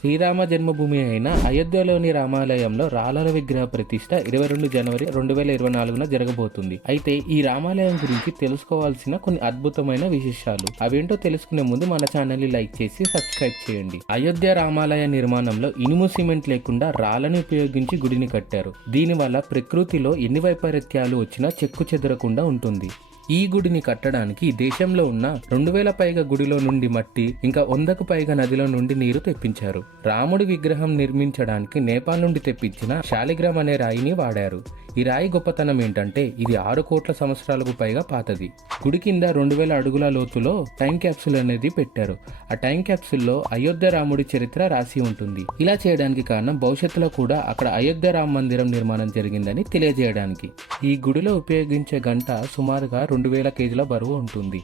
శ్రీరామ జన్మభూమి అయిన అయోధ్యలోని రామాలయంలో రాళ్ళ విగ్రహ ప్రతిష్ట 22 జనవరి 2024న జరగబోతుంది. అయితే ఈ రామాలయం గురించి తెలుసుకోవాల్సిన కొన్ని అద్భుతమైన విశేషాలు అవేంటో తెలుసుకునే ముందు మన ఛానల్ ని లైక్ చేసి సబ్స్క్రైబ్ చేయండి. అయోధ్య రామాలయ నిర్మాణంలో ఇనుము సిమెంట్ లేకుండా రాళ్లను ఉపయోగించి గుడిని కట్టారు. దీనివల్ల ప్రకృతిలో ఎన్ని వైపరీత్యాలు వచ్చినా చెక్కు చెదరకుండా ఉంటుంది. ఈ గుడిని కట్టడానికి దేశంలో ఉన్న 2000 పైగా గుడిలో నుండి మట్టి ఇంకా 100కు పైగా నదిలో నుండి నీరు తెప్పించారు. రాముడి విగ్రహం నిర్మించడానికి నేపాల్ నుండి తెప్పించిన శాలిగ్రామ్ అనే రాయిని వాడారు. ఈ రాయి గొప్పతనం ఏంటంటే ఇది 6 కోట్ల సంవత్సరాలకు పైగా పాతది. గుడి కింద 2000 అడుగుల లోతులో టైం క్యాప్సూల్ అనేది పెట్టారు. ఆ టైం క్యాప్సూల్లో అయోధ్య రాముడి చరిత్ర రాసి ఉంటుంది. ఇలా చేయడానికి కారణం భవిష్యత్తులో కూడా అక్కడ అయోధ్య రామ మందిరం నిర్మాణం జరిగిందని తెలియజేయడానికి. ఈ గుడిలో ఉపయోగించే గంట సుమారుగా 2000 కేజీల బరువు ఉంటుంది.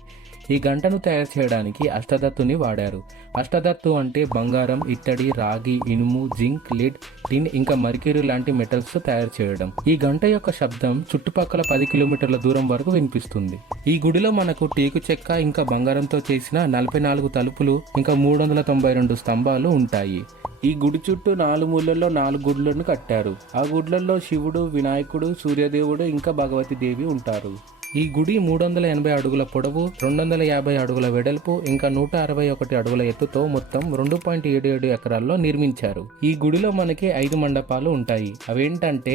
ఈ గంటను తయారు చేయడానికి అష్టధత్తుని వాడారు. అష్టధత్తు అంటే బంగారం, ఇత్తడి, రాగి, ఇనుము, జింక్, లిడ్, టిన్ ఇంకా మర్క్యూరీ లాంటి మెటల్స్ తో తయారు చేయడం. ఈ గంట యొక్క శబ్దం చుట్టుపక్కల 10 కిలోమీటర్ల దూరం వరకు వినిపిస్తుంది. ఈ గుడిలో మనకు టేకు చెక్క ఇంకా బంగారంతో చేసిన 44 తలుపులు ఇంకా 392 స్తంభాలు ఉంటాయి. ఈ గుడి చుట్టూ 4 మూలల్లో 4 గుడ్లను కట్టారు. ఆ గుడ్లలో శివుడు, వినాయకుడు, సూర్యదేవుడు ఇంకా భగవతి దేవి ఉంటారు. ఈ గుడి 380 అడుగుల పొడవు, 250 అడుగుల వెడల్పు ఇంకా 161 అడుగుల ఎత్తుతో మొత్తం 2.77 ఎకరాల్లో నిర్మించారు. ఈ గుడిలో మనకి 5 మండపాలు ఉంటాయి. అవేంటంటే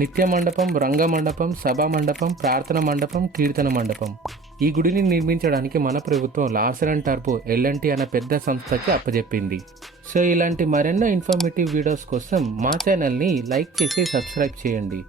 నిత్య మండపం, రంగ మండపం, సభా మండపం, ప్రార్థన మండపం, కీర్తన మండపం. ఈ గుడిని నిర్మించడానికి మన ప్రభుత్వం లార్సెన్ అండ్ టర్బో ఎల్ఎన్టీ అనే పెద్ద సంస్థకి అప్పచెప్పింది. సో ఇలాంటి మరెన్నో ఇన్ఫర్మేటివ్ వీడియోస్ కోసం మా ఛానల్ని లైక్ చేసి సబ్స్క్రైబ్ చేయండి.